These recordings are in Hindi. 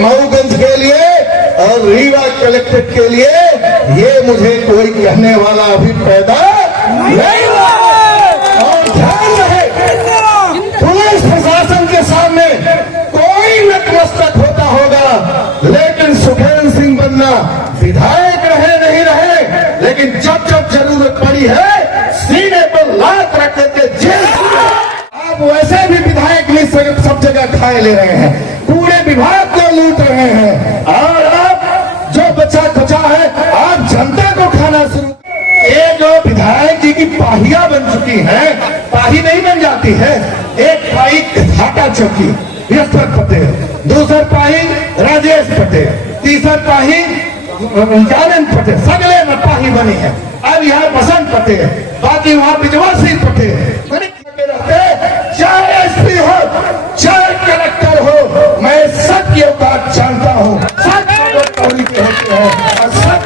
मऊगंज के लिए और रीवा कलेक्ट्रेट के लिए ये मुझे कोई कहने वाला अभी पैदा नहीं हुआ। और ध्यान रहे, पुलिस प्रशासन के सामने कोई नतमस्तक होता होगा, लेकिन सुखैन सिंह बनना विधायक रहे नहीं रहे, लेकिन जब जब जरूरत पड़ी है सीने पर लात रख करके जेल। आप वैसे भी विधायक भी सब जगह खाए ले रहे हैं, पूरे विभाग को लूट रहे हैं, और आप जो बचा खुचा है आप जनता को खाना शुरू। ये जो विधायक जी की पाहिया बन चुकी है, पाही नहीं बन जाती है। एक पाही घाटा चौकी यशवर पटेल, दूसर पाही राजेश पटेल, तीसर पाही जानन पटेल, सगले में पाही बनी है। अब यहाँ बसंत पटेल, बाकी वहाँ बिजवा सिंह पटेल रहते। चाहे एसपी हो चाहे कलेक्टर हो, मैं सबकी औकात जानता हूँ। सब टोरी के होते हैं और सब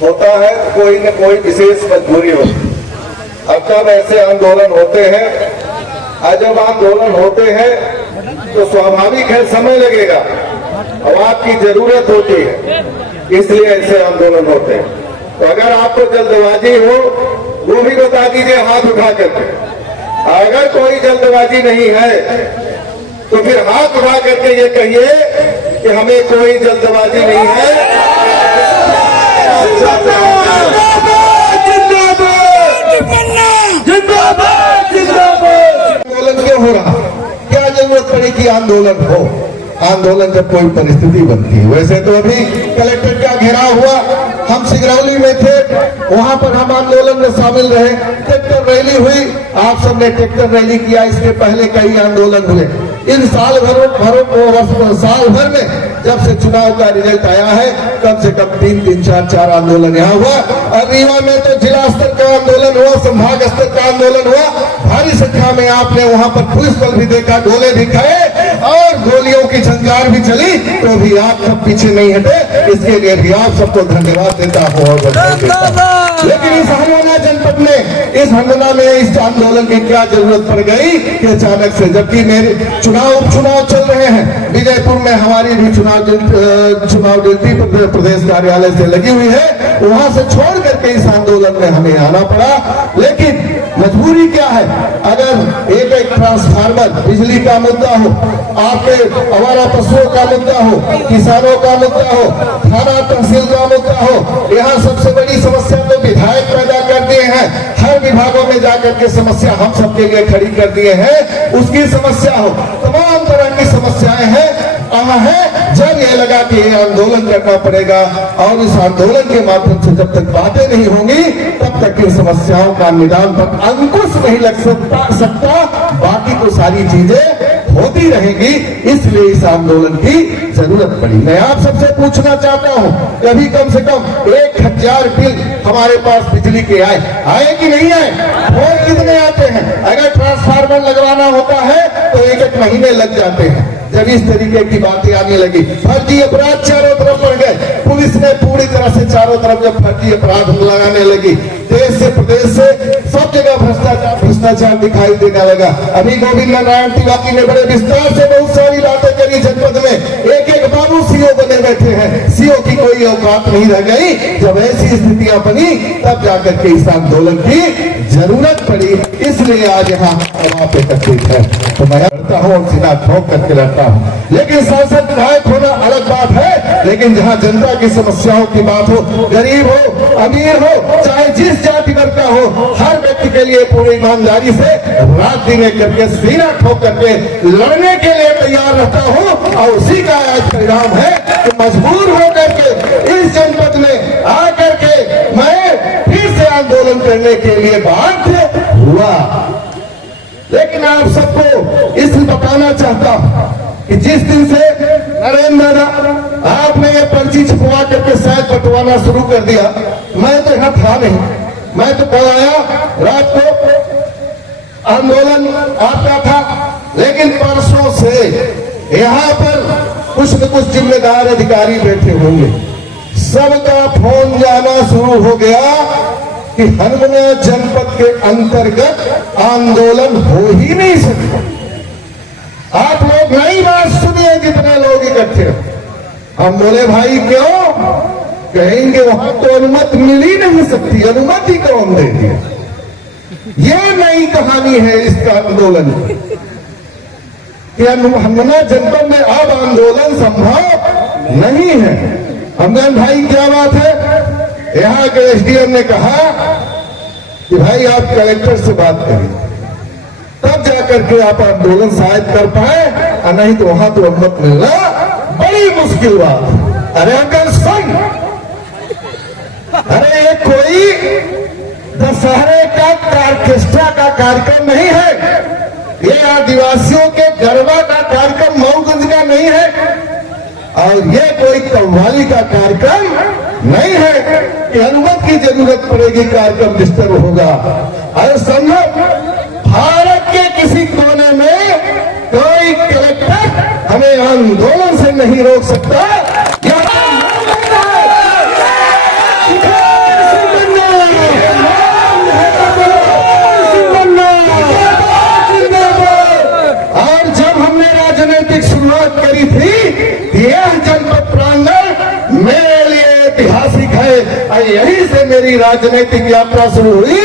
होता है कोई न कोई विशेष मजबूरी हो। अब जब ऐसे आंदोलन होते हैं, जब आंदोलन होते हैं तो स्वाभाविक है समय लगेगा और आपकी जरूरत होती है, इसलिए ऐसे आंदोलन होते हैं। तो अगर आपको जल्दबाजी हो वो भी बता दीजिए हाथ उठा करके। अगर कोई जल्दबाजी नहीं है तो फिर हाथ उठा करके ये कहिए कि हमें कोई जल्दबाजी नहीं है। आंदोलन क्यों हो रहा? क्या जरूरत पड़ी कि आंदोलन हो? आंदोलन जब कोई परिस्थिति बनती है। वैसे तो अभी कलेक्टर का घेराव हुआ, हम सिगरौली में थे, वहां पर हम आंदोलन में शामिल रहे। ट्रैक्टर रैली हुई, आप सबने ट्रैक्टर रैली किया। इसके पहले कई आंदोलन हुए। इन साल भर में जब से चुनाव का रिजल्ट आया है, कम से कम 3 4 आंदोलन यहाँ हुआ। और रीवा में तो जिला स्तर का आंदोलन हुआ, संभाग स्तर का आंदोलन हुआ। भारी संख्या में आपने वहाँ पर पुलिस बल भी देखा, गोले भी खाए और गोलियों की झंकार भी चली, तो भी आप सब पीछे नहीं हटे। इसके लिए भी आप सबको धन्यवाद देता हूँ और बधाई देता हूँ। लेकिन इस हंगोना जनपद में, इस हंगोना में इस आंदोलन की क्या जरूरत पड़ गई कि अचानक से, जबकि मेरे उपचुनाव चल रहे हैं, विजयपुर में हमारी भी चुनाव ड्यूटी प्रदेश कार्यालय से लगी हुई है, वहां से छोड़ करके इस आंदोलन में हमें आना पड़ा। लेकिन मजबूरी क्या है? अगर एक ट्रांसफार्मर, बिजली का मुद्दा हो, आपके आवारा पशुओं का मुद्दा हो, किसानों का मुद्दा हो, थाना तहसील का मुद्दा हो, यहाँ सबसे बड़ी समस्या तो विधायक पैदा कर दिए हैं। हर विभागों में जाकर के समस्या हम सबके लिए खड़ी कर दिए हैं। उसकी समस्या हो, तमाम तरह की समस्याएं हैं। जब ये लगा कि ये आंदोलन करना पड़ेगा और इस आंदोलन के माध्यम से जब तक बातें नहीं होंगी तब तक इन समस्याओं का निदान पर अंकुश नहीं लग सकता। बाकी तो सारी चीजें होती रहेगी, इसलिए इस आंदोलन की जरूरत पड़ी। मैं आप सबसे पूछना चाहता हूं, कभी कम से कम 1000 बिल हमारे पास बिजली के आए कि नहीं आए? फोन कितने आते हैं? अगर ट्रांसफार्मर लगवाना होता है तो 1 महीने लग जाते हैं। जब इस तरीके की बातें आने लगी, फर्जी अपराध चारों तरफ बढ़ गए, पुलिस ने पूरी तरह से चारों तरफ जब फर्जी अपराध लगाने लगी, देश से प्रदेश से सब जगह भ्रष्टाचार दिखाई देने लगा। अभी गोविंद नारायण तिवारी ने बड़े विस्तार से बहुत सारी बातें करी। जनपद में एक बाबू सीओ बने बैठे हैं, सीओ की कोई औकात नहीं रह गई। जब ऐसी स्थितियां बनी तब जाकर के इस आंदोलन की जरूरत पड़ी, इसलिए आज यहाँ आप एकत्रित है। तो मैं लड़ता हूँ और सीधा ठोक करके लड़ता हूँ। लेकिन सांसद विधायक होना अलग बात है, लेकिन जहाँ जनता की समस्याओं की बात हो, गरीब हो अमीर हो, चाहे जिस जाति वर्ग का हो, हर व्यक्ति के लिए पूरी ईमानदारी से रात दिन एक करके सीना ठोक करके लड़ने के लिए तैयार रहता हूँ। और उसी का आज परिणाम है कि मजबूर होकर के इस जनपद में आकर के मैं फिर से आंदोलन करने के लिए बाध्य हुआ। लेकिन आप सबको इसलिए बताना चाहता हूं कि जिस दिन से नरेंद्र आपने ये पर्ची छपवा करके शायद बंटवाना शुरू कर दिया, मैं तो यहाँ था नहीं। मैं तो कल आया, रात को आंदोलन आपका था, लेकिन परसों से यहाँ पर कुछ न कुछ जिम्मेदार अधिकारी बैठे होंगे, सबका फोन जाना शुरू हो गया कि हनुमना जनपद के अंतर्गत आंदोलन हो ही नहीं सकता। आप लोग नई बात सुनिए, कितने लोग इकट्ठे हैं। हम बोले भाई क्यों? कहेंगे वहां तो अनुमति मिल ही नहीं सकती, अनुमति कौन देगी? ये नई कहानी है इसका आंदोलन कि हनुमना जनपद में अब आंदोलन संभव नहीं है। हमदान भाई क्या बात है? यहाँ के एसडीएम ने कहा कि भाई आप कलेक्टर से बात करिए, तब जाकर के आप आंदोलन शायद कर पाए, और नहीं तो वहां तो अनुमति मिलना बड़ी मुश्किल बात। अरे अंकल सुन, अरे ये कोई दशहरे का ऑर्केस्ट्रा का कार्यक्रम नहीं है, ये आदिवासियों के गरबा का कार्यक्रम मऊगंज का नहीं है, और ये कोई कव्वाली का कार्यक्रम नहीं है कि अनुमति की जरूरत पड़ेगी, कार्यक्रम डिस्टर्ब होगा। अरे समझो, भारत के किसी कोने में कोई कलेक्टर हमें आंदोलन से नहीं रोक सकता। और जब हमने राजनीतिक शुरुआत करी थी, यह जनपद प्रांगण मेरे लिए ऐतिहासिक है, और यहीं से मेरी राजनीतिक यात्रा शुरू हुई,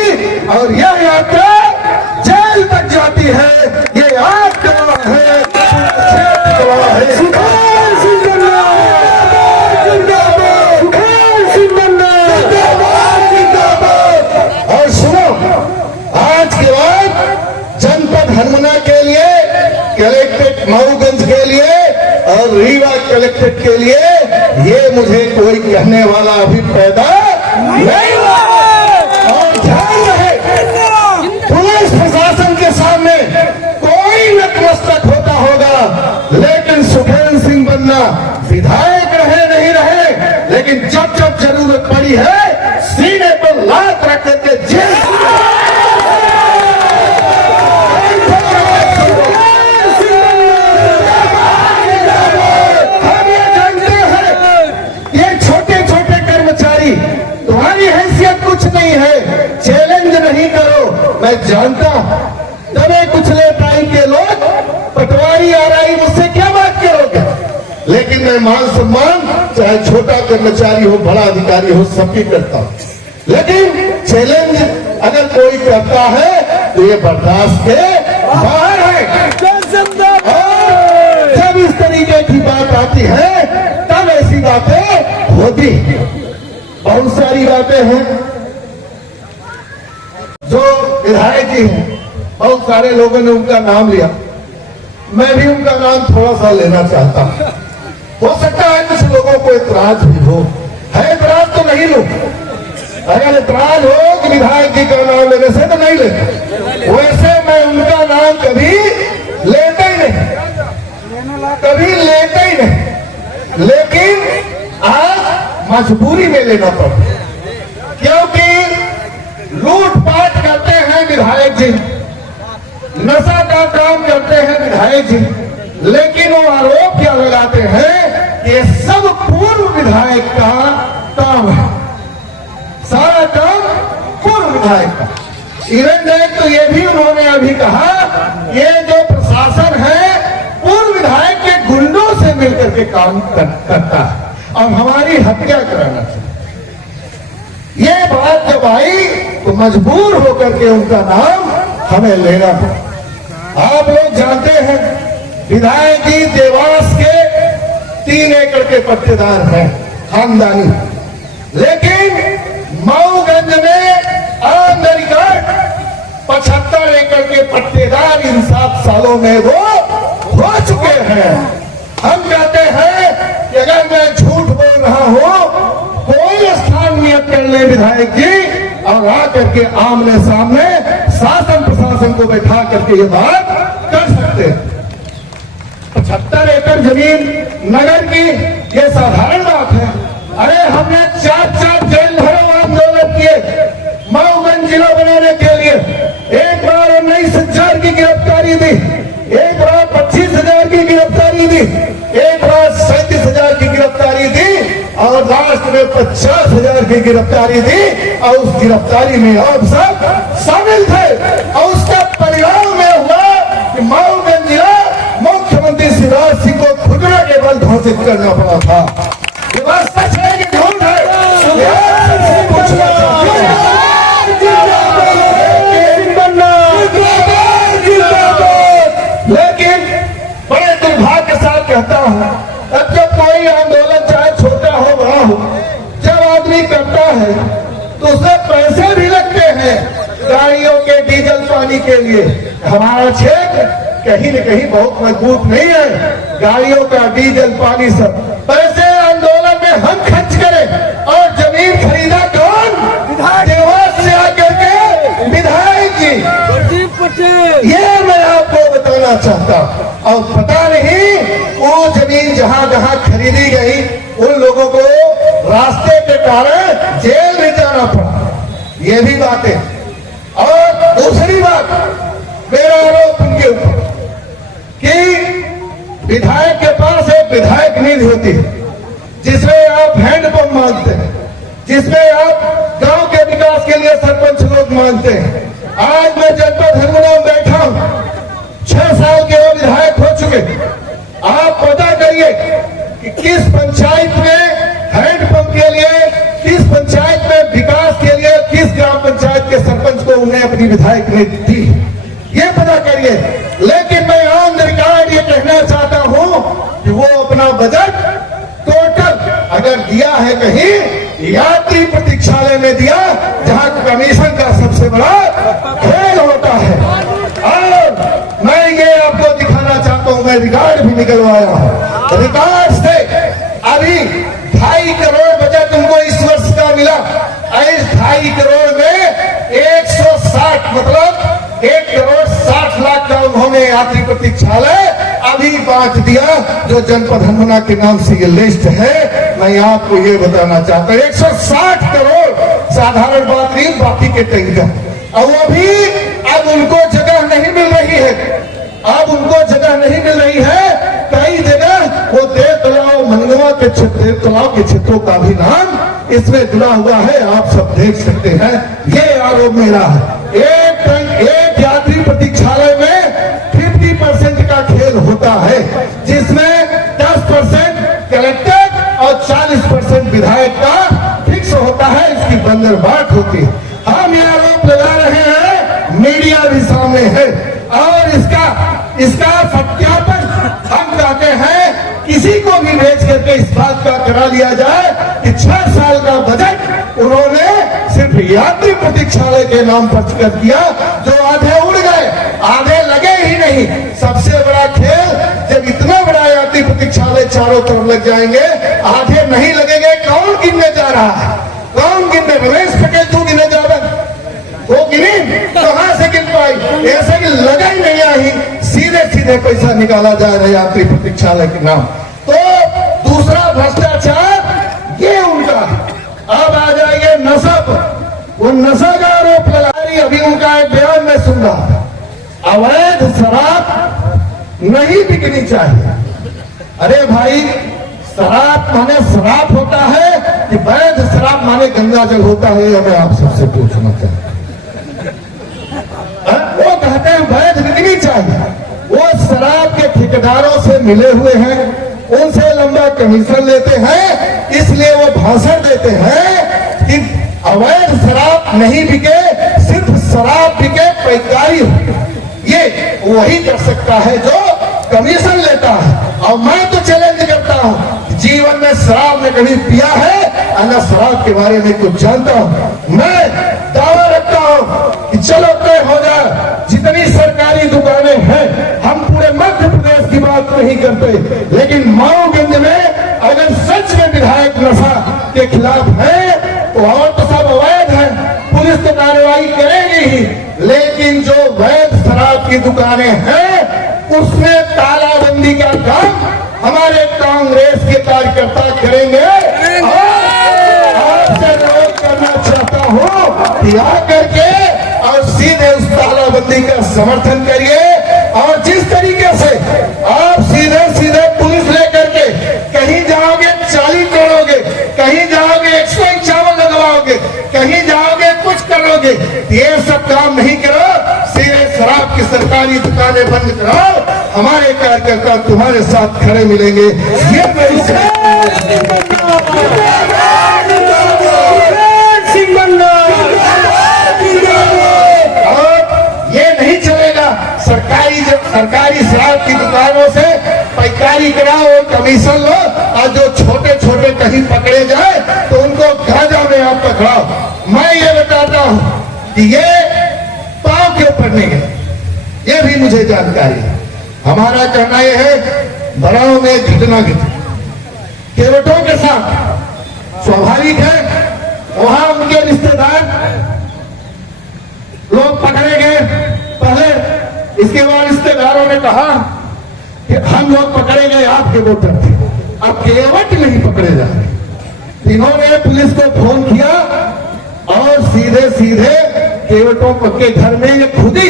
और यह यात्रा जेल तक जाती है। ये आज गवाह है, गवाह है। और सुनो, आज के बाद जनपद हनुमना के लिए, कलेक्ट्रेट मऊगंज के लिए और रीवा कलेक्ट्रेट के लिए ये मुझे कोई कहने वाला अभी पैदा नहीं हुआ। और ध्यान रहे, पुलिस प्रशासन के सामने कोई नतमस्तक होता होगा, लेकिन सुखेंद्र सिंह बन्ना विधायक रहे नहीं रहे, लेकिन जब जब जरूरत पड़ी है सीने पर लात रख करके जेल तुम्हारी हैसियत कुछ नहीं है, चैलेंज नहीं करो। मैं जानता दबे कुचले टाइम के लोग पटवारी आ रही मुझसे क्या बात करोगे, लेकिन मैं मान सम्मान चाहे छोटा कर्मचारी हो बड़ा अधिकारी हो सबकी करता हूं, लेकिन चैलेंज अगर कोई करता है तो ये बर्दाश्त के बाहर है। और जब इस तरीके की बात आती है तब ऐसी बातें होती हैं। बहुत सारी बातें हैं जो विधायक जी हैं, बहुत सारे लोगों ने उनका नाम लिया, मैं भी उनका नाम थोड़ा सा लेना चाहता हूं। हो सकता है कुछ लोगों को इतराज भी हो, है इतराज तो नहीं लो, अगर इतराज हो कि विधायक जी का नाम लेने से तो नहीं लेते। वैसे मैं उनका नाम कभी लेता ही नहीं, कभी लेता ही नहीं, लेकिन आज मजबूरी में लेना पड़ा, क्योंकि लूटपाट करते हैं विधायक जी, नशा का काम करते हैं विधायक जी, लेकिन वो आरोप क्या लगाते हैं कि ये सब पूर्व विधायक का काम है, सारा काम पूर्व विधायक का। इवन एक तो ये भी उन्होंने अभी कहा, ये जो प्रशासन है पूर्व विधायक के गुंडों से मिलकर के काम करता है और हमारी हत्या कराना चाहिए। ये बात जब आई तो मजबूर होकर के उनका नाम हमें लेना पड़ा। आप लोग जानते हैं विधायक जी देवास के 3 एकड़ के पट्टेदार हैं खानदानी, लेकिन मऊगंज में ऑन द रिकॉर्ड 75 एकड़ के पट्टेदार इन 7 सालों में वो हो चुके हैं। हम कहते हैं कि अगर मैं झूठ बोल रहा हूं, कोई स्थान नियत कर ले विधायक जी और आकर के आमने सामने शासन प्रशासन को बैठा करके ये बात कर सकते हैं। 75 एकड़ जमीन नगर की ये साधारण बात है। अरे हमने 4 जेल भरो आंदोलन किए मऊगंज जिला बनाने के लिए। एक बार 19,000 की गिरफ्तारी दी, एक बार 25,000 की गिरफ्तारी दी, लास्ट में 50,000 की गिरफ्तारी दी और उस गिरफ्तारी में आप सब शामिल थे और उसका परिणाम में हुआ कि मऊगंज जिला मुख्यमंत्री शिवराज सिंह को खुदरा के बल घोषित करना पड़ा था। ये बात सच है कि झूठ है? पूछना चाहते हैं। लेकिन बड़े दुर्भाग्य के साथ कहता हूं, अब जब कोई आंदोलन चाहे छोटा हो बड़ा हो, जब आदमी करता है तो उसमें पैसे भी लगते हैं गाड़ियों के डीजल पानी के लिए। हमारा क्षेत्र कहीं न कहीं बहुत मजबूत नहीं है, गाड़ियों का डीजल पानी सब पैसे आंदोलन में हम खर्च करें और जमीन खरीदा कौन? देवास से आकर के विधायक जी। ये मैं आपको बताना चाहता हूं। और पता नहीं वो जमीन जहां जहां खरीदी गई उन लोगों को रास्ते के कारण जेल में जाना पड़ा, ये भी बात है। और दूसरी बात, मेरा आरोप उनके ऊपर कि विधायक के पास एक विधायक निधि होती है जिसमें आप हैंडपंप मांगते हैं, जिसमें आप गांव के विकास के लिए सरपंच लोग मांगते हैं। आज मैं जनपद हरमुना में बैठा हूं, 6 साल के वो विधायक हो चुके। आप पता करिए कि किस पंचायत में हैंडपंप के लिए, किस पंचायत में विकास के लिए, किस ग्राम पंचायत के सरपंच को उन्हें अपनी विधायक ने दी, ये पता करिए। लेकिन मैं ऑन द रिकॉर्ड ये कहना चाहता हूं कि वो अपना बजट टोटल अगर दिया है कहीं यात्री प्रतीक्षालय में दिया, जहां कमीशन का सबसे बड़ा खेल होता है। और मैं ये आपको दिखाना चाहता हूं, मैं रिकॉर्ड भी निकलवाया हूं। रिकॉर्ड से अभी 2.5 करोड़ बजट उनको इस वर्ष का मिला। इस 2.5 करोड़ में 160 मतलब 1,60,00,000 का उन्होंने यात्री प्रतीक्षालय अभी बांट दिया, जो जनपद हरमुना के नाम से ये लिस्ट है। मैं आपको ये बताना चाहता हूं, 160 करोड़ साधारण बात नहीं, बाकी के टैंकर। और वो भी अब उनको जगह नहीं मिल रही है, अब उनको जगह नहीं मिल रही है। कई जगह वो देव तलाव मनगवा के देव तलाव के क्षेत्रों का भी नाम इसमें जुड़ा हुआ है, आप सब देख सकते हैं। ये आरोप मेरा है। एक यात्री प्रतीक्षालय में 50% का खेल होता है, जिसमें 10% कलेक्टर और 40% विधायक का फिक्स होता है, इसकी बंदरबाट होती है। हम ये आरोप लगा रहे हैं, मीडिया भी सामने है और इसका सत्यापन हम कहते हैं किसी को भी भेज करके इस बात का करा लिया जाए कि 6 साल का बजट उन्होंने सिर्फ यात्री प्रतीक्षालय के नाम पर कर दिया, जो आधे उड़ गए, आधे लगे ही नहीं। सबसे बड़ा खेल, जब इतना बड़ा यात्री प्रतीक्षालय चारों तरफ लग जाएंगे, आधे नहीं लगेंगे, कौन गिनने जा रहा है? कौन गिनने? रमेश पटेल तू गिने जा रहा, वो गिनी कहां से गिन पाई? ऐसे कि लगा ही नहीं आई, सीधे सीधे पैसा निकाला जा रहा है यात्री प्रतीक्षालय के नाम। तो दूसरा भ्रष्टाचार ये उनका। अब आ जाइए नशा पर, वो नशा का आरोप लगा रही। अभी उनका एक बयान में सुन रहा था, अवैध शराब नहीं बिकनी चाहिए। अरे भाई, शराब माने शराब होता है कि वैध शराब माने गंगा जल होता है? यह मैं आप सबसे पूछना चाहता हूं। वो कहते हैं वैध बिकनी चाहिए। वो शराब के ठेकेदारों से मिले हुए हैं, उनसे लंबा कमीशन लेते हैं, इसलिए वो भाषण देते हैं कि अवैध शराब नहीं बिके, सिर्फ शराब बिके, पैकारी हो। ये वही कर सकता है जो कमीशन लेता है। और मैं तो चैलेंज करता हूं, जीवन में शराब में कभी पिया है और न शराब के बारे में कुछ जानता हूं। मैं दावा रखता हूं कि चलो तय हो जाए, जितनी सरकारी दुकानें हैं, हम पूरे मध्य प्रदेश की बात नहीं करते, लेकिन मऊगंज में अगर सच में विधायक नशा के खिलाफ है तो और तो सब अवैध है, पुलिस तो कार्रवाई करेगी ही, लेकिन जो वैध शराब की दुकानें हैं उसमें तालाबंदी का काम हमारे कांग्रेस के कार्यकर्ता करेंगे। और आपसे अनुरोध करना चाहता हूं कि आकर के और सीधे उस तालाबंदी का समर्थन करिए। और जिस तरीके से आप सीधे सीधे पुलिस लेकर के कहीं जाओगे चाली तोड़ोगे, कहीं दबाने बंद कराओ, हमारे कार्यकर्ता तुम्हारे साथ खड़े मिलेंगे। ये मेरी और ये नहीं चलेगा। सरकारी शराब की दुकानों से पैकारी कराओ, कमीशन लो, और जो छोटे छोटे कहीं पकड़े जाए तो उनको गांजा में आप पकड़ाओ। मैं ये बताता हूं कि ये पांव क्यों पड़ने गए, ये भी मुझे जानकारी है। हमारा कहना यह है, बड़ाओं में घटना घटी केवटों के साथ, स्वाभाविक है वहां उनके रिश्तेदार लोग पकड़े गए पहले। इसके बाद रिश्तेदारों ने कहा कि हम लोग पकड़े गए, आपके वोटर थे, अब केवट नहीं पकड़े जा रहे। इन्होंने पुलिस को फोन किया और सीधे सीधे केवटों के घर में ये खुद ही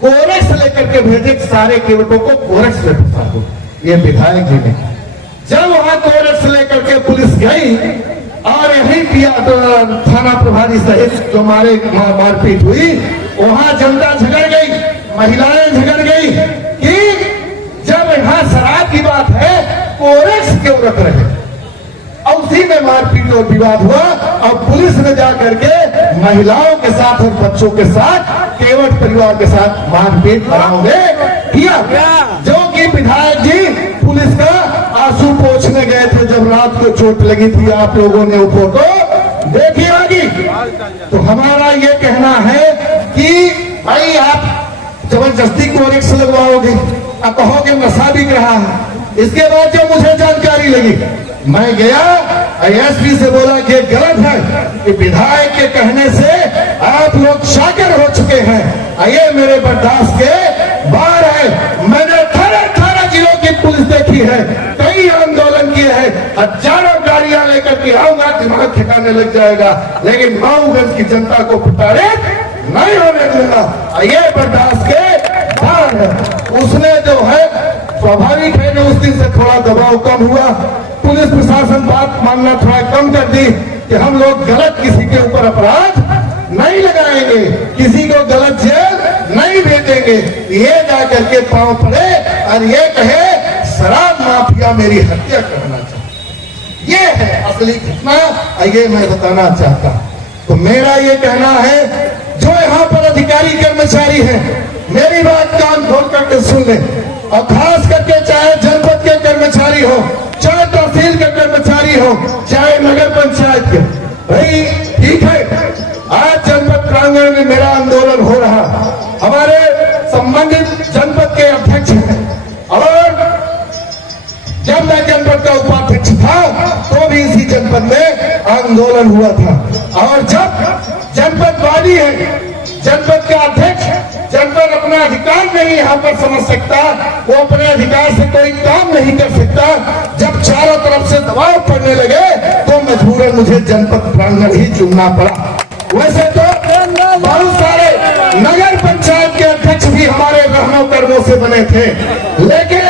कोरस लेकर के भेजे, सारे केवटों को कोरस में फंसा दो। ये विधायक जी ने जब वहां कोरस लेकर के पुलिस गई और यही पिया तो थाना प्रभारी सहित जो मारपीट हुई, वहां जनता झगड़ गई, महिलाएं झगड़ गई कि जब यहां शराब की बात है कोरस क्यों रख रहे। और उसी में मारपीट और विवाद हुआ और पुलिस ने जाकर के महिलाओं के साथ और बच्चों के साथ केवट परिवार के साथ मारपीट कराओगे किया, जो कि विधायक जी पुलिस का आंसू पोंछने गए थे जब रात को चोट लगी थी। आप लोगों ने वो फोटो देखी होगी। तो हमारा ये कहना है कि भाई आप जबरदस्ती कोरेक्स लगवाओगे और कहोगे नशा बिक रहा है। इसके बाद जो मुझे जानकारी लगी, मैं गया एसपी से बोला कि गलत है कि विधायक के कहने से आप लोग शाकर हो चुके हैं। ये मेरे बर्दाश्त के बाहर है। मैंने 18 जिलों की पुलिस देखी है, कई आंदोलन किए हैं, हजारों गाड़ियां लेकर के आऊंगा, दिमाग ठिकाने लग जाएगा, लेकिन माऊगंज की जनता को प्रताड़ित नहीं होने दूंगा। ये बर्दाश्त के बाहर है। उसने जो है स्वाभाविक है कि उस दिन से थोड़ा दबाव कम हुआ, पुलिस प्रशासन बात मानना थोड़ा कम कर दी कि हम लोग गलत किसी के ऊपर अपराध नहीं लगाएंगे, किसी को गलत जेल नहीं भेजेंगे। ये जाकर के पांव पड़े और ये कहे शराब माफिया मेरी हत्या करना चाहता। ये है असली घटना, ये मैं बताना चाहता। तो मेरा ये कहना है, जो यहाँ पर अधिकारी कर्मचारी हैं, मेरी बात कान खोल करके सुन ले, और खास करके चाहे जनपद के कर्मचारी हो, चाहे तहसील के कर्मचारी हो, चाहे नगर पंचायत के, भाई ठीक है आज जनपद प्रांगण में मेरा आंदोलन हो रहा, हमारे संबंधित जनपद के अध्यक्ष हैं, और जब मैं जनपद का उपाध्यक्ष था तो भी इसी जनपद में आंदोलन हुआ था। और जब जनपद वाली है, जनपद का अध्यक्ष जनपद अपना अधिकार नहीं यहाँ पर समझ सकता, वो अपने अधिकार से कोई काम नहीं कर सकता, जब चारों तरफ से दबाव पड़ने लगे तो मजबूरन मुझे जनपद प्रांगण ही चुनना पड़ा। वैसे तो बहुत सारे नगर पंचायत के अध्यक्ष भी हमारे रहनों कर्मों से बने थे, लेकिन